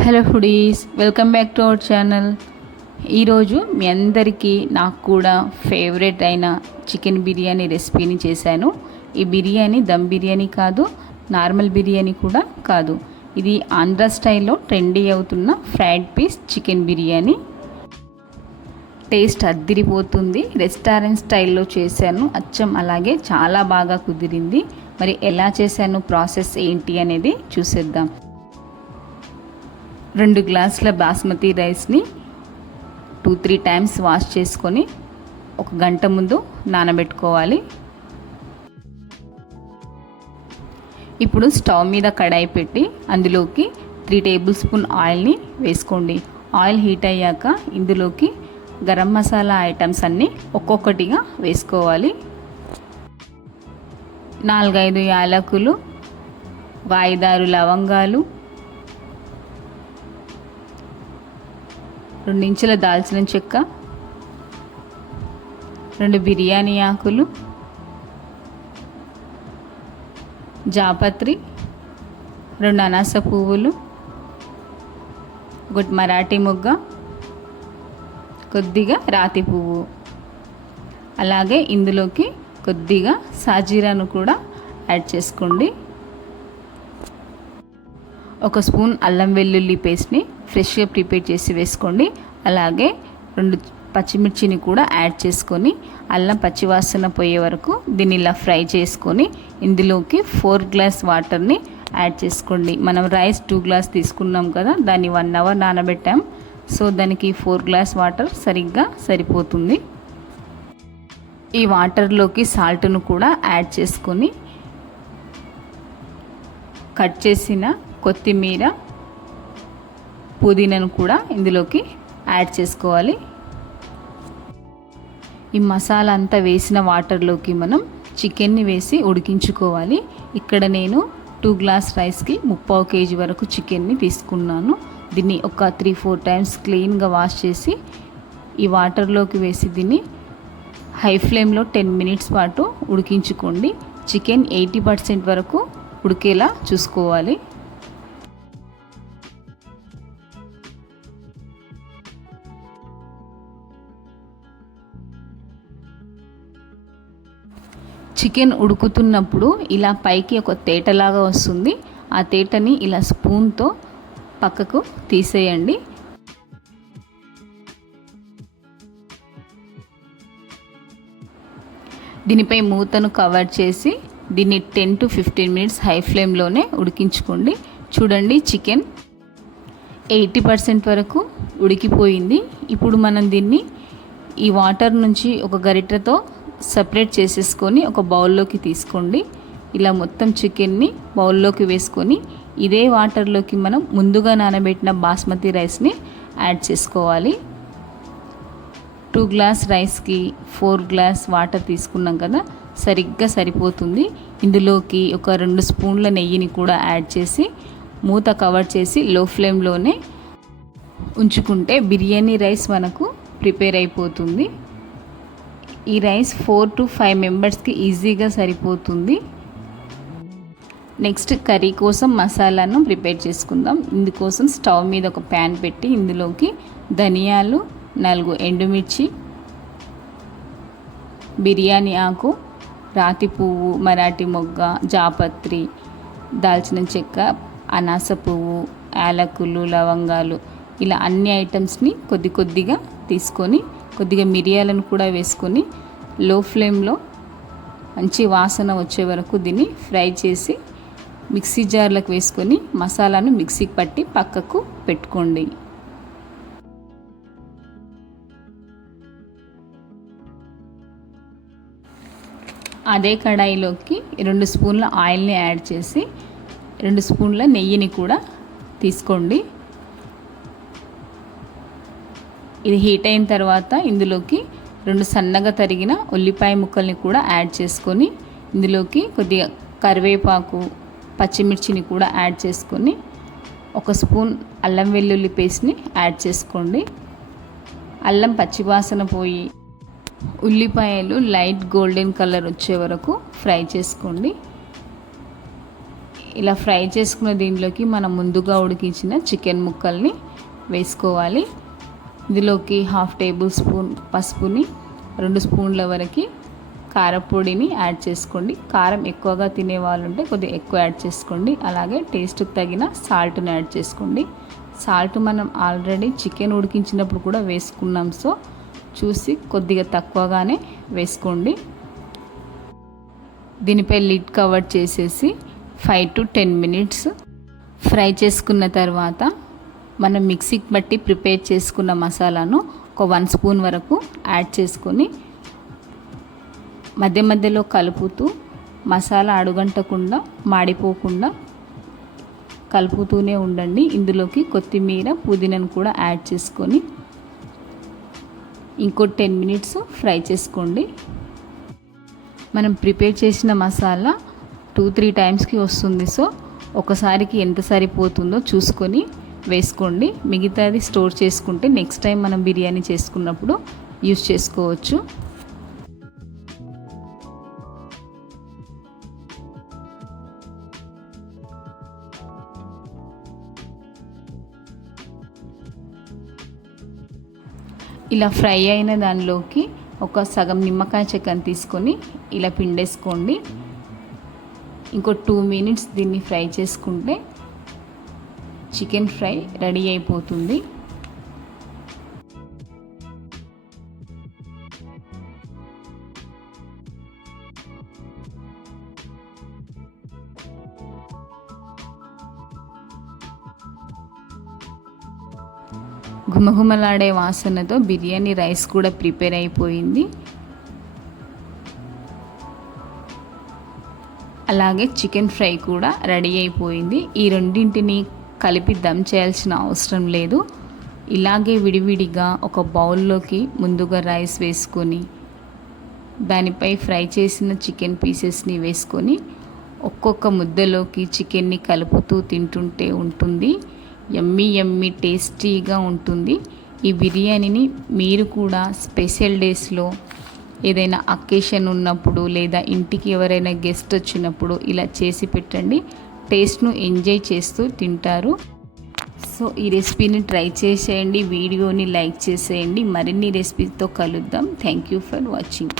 Hello foodies, welcome back to our channel. ఈరోజు మీ అందరికీ నాకు కూడా ఫేవరెట్ అయిన చికెన్ బిర్యానీ రెసిపీని చేశాను. ఈ బిర్యానీ దమ్ బిర్యానీ కాదు, నార్మల్ బిర్యానీ కూడా కాదు. ఇది ఆంధ్ర స్టైల్లో ట్రెండీ అవుతున్న fried piece chicken biryani. Taste అద్దిరిపోతుంది. రెస్టారెంట్ స్టైల్లో చేశాను, అచ్చం అలాగే చాలా బాగా కుదిరింది. మరి ఎలా చేశాను, ప్రాసెస్ ఏంటి అనేది చూసేద్దాం. 2 గ్లాసుల బాస్మతి రైస్ని 2-3 టైమ్స్ వాష్ చేసుకొని 1 గంట ముందు నానబెట్టుకోవాలి. ఇప్పుడు స్టవ్ మీద కడాయి పెట్టి అందులోకి 3 టేబుల్ స్పూన్ ఆయిల్ని వేసుకోండి. ఆయిల్ హీట్ అయ్యాక ఇందులోకి గరం మసాలా ఐటమ్స్ అన్నీ ఒక్కొక్కటిగా వేసుకోవాలి. 4-5 యాలకులు, 5-6 లవంగాలు, 2 ఇంచుల దాల్చిన చెక్క, 2 బిర్యానీ ఆకులు, జాపత్రి, 2 అనాస పువ్వులు, 1 మరాఠీ మొగ్గ, కొద్దిగా రాతి పువ్వు, అలాగే ఇందులోకి కొద్దిగా సాజీరాను కూడా యాడ్ చేసుకోండి. 1 స్పూన్ అల్లం వెల్లుల్లి పేస్ట్ని ఫ్రెష్గా ప్రిపేర్ చేసి వేసుకోండి. అలాగే 2 పచ్చిమిర్చిని కూడా యాడ్ చేసుకొని అల్లం పచ్చివాసన పోయే వరకు దీన్ని ఇలా ఫ్రై చేసుకొని ఇందులోకి 4 గ్లాస్ వాటర్ని యాడ్ చేసుకోండి. మనం రైస్ 2 గ్లాస్ తీసుకున్నాం కదా, దాన్ని 1 అవర్ నానబెట్టాం. సో దానికి 4 గ్లాస్ వాటర్ సరిగ్గా సరిపోతుంది. ఈ వాటర్లోకి సాల్ట్ను కూడా యాడ్ చేసుకొని కట్ చేసిన కొత్తిమీర, పుదీనాను కూడా ఇందులోకి యాడ్ చేసుకోవాలి. ఈ మసాలా అంతా వేసిన వాటర్లోకి మనం చికెన్ని వేసి ఉడికించుకోవాలి. ఇక్కడ నేను 2 గ్లాస్ రైస్కి 3/4 కేజీ వరకు చికెన్ని తీసుకున్నాను. దీన్ని ఒక 3-4 టైమ్స్ క్లీన్గా వాష్ చేసి ఈ వాటర్లోకి వేసి దీన్ని హై ఫ్లేమ్లో 10 మినిట్స్ పాటు ఉడికించుకోండి. చికెన్ 80% వరకు ఉడికేలా చూసుకోవాలి. చికెన్ ఉడుకుతున్నప్పుడు ఇలా పైకి ఒక తేటలాగా వస్తుంది. ఆ తేటని ఇలా స్పూన్తో పక్కకు తీసేయండి. దీనిపై మూతను కవర్ చేసి దీన్ని 10-15 మినిట్స్ హై ఫ్లేమ్లోనే ఉడికించుకోండి. చూడండి, చికెన్ 80% వరకు ఉడికిపోయింది. ఇప్పుడు మనం దీన్ని ఈ వాటర్ నుంచి ఒక గరిటెతో సపరేట్ చేసేసుకొని ఒక బౌల్లోకి తీసుకోండి. ఇలా మొత్తం చికెన్ని బౌల్లోకి వేసుకొని ఇదే వాటర్లోకి మనం ముందుగా నానబెట్టిన బాస్మతి రైస్ని యాడ్ చేసుకోవాలి. 2 గ్లాస్ రైస్కి 4 గ్లాస్ వాటర్ తీసుకున్నాం కదా, సరిగ్గా సరిపోతుంది. ఇందులోకి ఒక 2 స్పూన్ల నెయ్యిని కూడా యాడ్ చేసి మూత కవర్ చేసి లో ఫ్లేమ్లోనే ఉంచుకుంటే బిర్యానీ రైస్ మనకు ప్రిపేర్ అయిపోతుంది. ఈ రైస్ 4-5 మెంబర్స్కి ఈజీగా సరిపోతుంది. నెక్స్ట్ కర్రీ కోసం మసాలాను ప్రిపేర్ చేసుకుందాం. ఇందుకోసం స్టవ్ మీద ఒక ప్యాన్ పెట్టి ఇందులోకి ధనియాలు, 4 ఎండుమిర్చి, బిర్యానీ ఆకు, రాతి పువ్వు, మరాఠీ మొగ్గ, జాపత్రి, దాల్చిన చెక్క, అనాస పువ్వు, యాలకులు, లవంగాలు, ఇలా అన్ని ఐటమ్స్ని కొద్దిగా తీసుకొని కొద్దిగా మిరియాలను కూడా వేసుకొని లో ఫ్లేమ్లో మంచి వాసన వచ్చే వరకు దీన్ని ఫ్రై చేసి మిక్సీ జార్లకు వేసుకొని మసాలాను మిక్సీకి పట్టి పక్కకు పెట్టుకోండి. అదే కడాయిలోకి 2 స్పూన్ల ఆయిల్ని యాడ్ చేసి 2 స్పూన్ల నెయ్యిని కూడా తీసుకోండి. ఇది హీట్ అయిన తర్వాత ఇందులోకి 2 సన్నగా తరిగిన ఉల్లిపాయ ముక్కల్ని కూడా యాడ్ చేసుకొని ఇందులోకి కొద్దిగా కరివేపాకు, పచ్చిమిర్చిని కూడా యాడ్ చేసుకొని 1 స్పూన్ అల్లం వెల్లుల్లి పేస్ట్ని యాడ్ చేసుకోండి. అల్లం పచ్చివాసన పోయి ఉల్లిపాయలు లైట్ గోల్డెన్ కలర్ వచ్చే వరకు ఫ్రై చేసుకోండి. ఇలా ఫ్రై చేసుకున్న దీనిలోకి మనం ముందుగా ఉడికించిన చికెన్ ముక్కల్ని వేసుకోవాలి. ఇందులోకి 1/2 టేబుల్ స్పూన్ పసుపుని, 2 స్పూన్ల వరకు కారపొడిని యాడ్ చేసుకోండి. కారం ఎక్కువగా తినే వాళ్ళు ఉంటే కొద్దిగా ఎక్కువ యాడ్ చేసుకోండి. అలాగే టేస్ట్కి తగిన సాల్ట్ని యాడ్ చేసుకోండి. సాల్ట్ మనం ఆల్రెడీ చికెన్ ఉడికించినప్పుడు కూడా వేసుకున్నాం, సో చూసి కొద్దిగా తక్కువగానే వేసుకోండి. దీనిపై లిడ్ కవర్ చేసేసి 5 to 10 మినిట్స్ ఫ్రై చేసుకున్న తర్వాత మనం మిక్సీకి బట్టి ప్రిపేర్ చేసుకున్న మసాలాను ఒక 1 స్పూన్ వరకు యాడ్ చేసుకొని మధ్య మధ్యలో కలుపుతూ మసాలా అడుగంటకుండా మాడిపోకుండా కలుపుతూనే ఉండండి. ఇందులోకి కొత్తిమీర, పుదీనాను కూడా యాడ్ చేసుకొని ఇంకో 10 మినిట్స్ ఫ్రై చేసుకోండి. మనం ప్రిపేర్ చేసిన మసాలా 2-3 టైమ్స్కి వస్తుంది, సో ఒకసారికి ఎంత సరిపోతుందో చూసుకొని వేసుకోండి. మిగతాది స్టోర్ చేసుకుంటే నెక్స్ట్ టైం మనం బిర్యానీ చేసుకున్నప్పుడు యూస్ చేసుకోవచ్చు. ఇలా ఫ్రై అయిన దానిలోకి ఒక సగం నిమ్మకాయ చెక్కను తీసుకొని ఇలా పిండేసుకోండి. ఇంకో 2 మినిట్స్ దీన్ని ఫ్రై చేసుకుంటే చికెన్ ఫ్రై రెడీ అయిపోతుంది. ఘుమఘుమలాడే వాసనతో బిర్యానీ రైస్ కూడా ప్రిపేర్ అయిపోయింది. అలాగే చికెన్ ఫ్రై కూడా రెడీ అయిపోయింది. ఈ రెండింటిని కలిపి దమ్ చేయాల్సిన అవసరం లేదు. ఇలాగే విడివిడిగా ఒక బౌల్లోకి ముందుగా రైస్ వేసుకొని దానిపై ఫ్రై చేసిన చికెన్ పీసెస్ని వేసుకొని ఒక్కొక్క ముద్దలోకి చికెన్ని కలుపుతూ తింటుంటే ఉంటుంది. యమ్మీ యమ్మీ టేస్టీగా ఉంటుంది. ఈ బిర్యానీని మీరు కూడా స్పెషల్ డేస్లో ఏదైనా అకేషన్ ఉన్నప్పుడు లేదా ఇంటికి ఎవరైనా గెస్ట్ వచ్చినప్పుడు ఇలా చేసి పెట్టండి. టేస్ట్ను ఎంజాయ్ చేస్తూ తింటారు. సో ఈ రెసిపీని ట్రై చేసేయండి. వీడియోని లైక్ చేసేయండి. మరిన్ని రెసిపీతో కలుద్దాం. Thank you for watching.